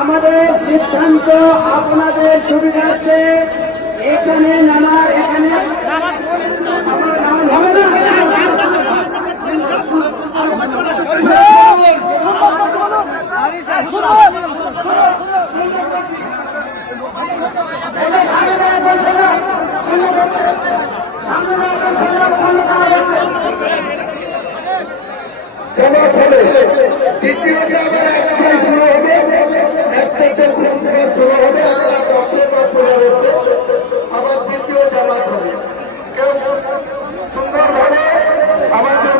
আমাদের সিদ্ধান্ত আপনাদের সুবিধার্থে এখানে দ্বিতীয়টা আবার একটাই শুরু হবে একটা শুরু হবে আমরা দশে দশ পনেরো আবার দ্বিতীয় জামাত হবে কেউ সুন্দরভাবে আমাদের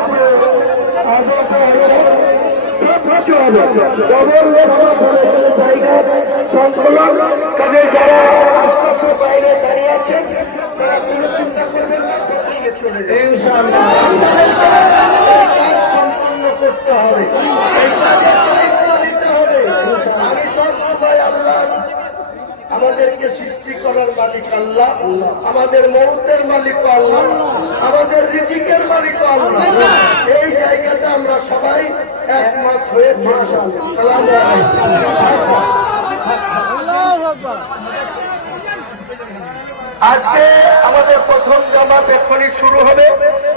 ডবল জায়গা সংকলন কাজে যারা বাইরে দাঁড়িয়ে আছেন তারা কোনো চিন্তা করবেন না চলে ইনশাআল্লাহ করতে হবে আল্লাহ আমাদেরকে সৃষ্টি করার মালিক আল্লাহ আমাদের মৌতের মালিক আল্লাহ আমাদের রিজিকের মালিক আল্লাহ এই জায়গাটা আমরা সবাই একমত হয়ে আজকে আমাদের প্রথম জামাত এখনই শুরু হবে।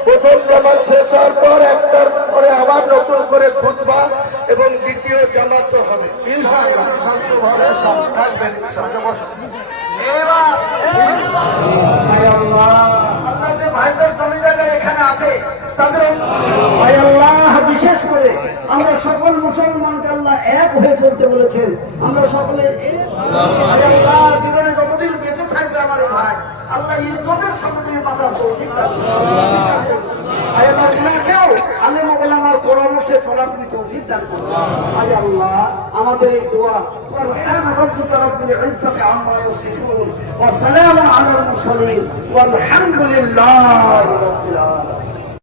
প্রথম জামাত শেষ হওয়ার পর একটার পরে আবার নতুন করে খুঁজবা এবং দ্বিতীয় জামাত হবে। থাকবেন। এবার হায় আল্লাহ ভাইদের এখানে আছে। তাদের বিশেষ করে আমরা সকল মুসলমানকে আল্লাহ এক হয়ে চলতে বলেছেন। আমরা সকলে যতদিন বেঁচে থাকবে আমার ভাই, আল্লাহ ইজ্জতের তুমি আমাদের এই দোয়া সুবহান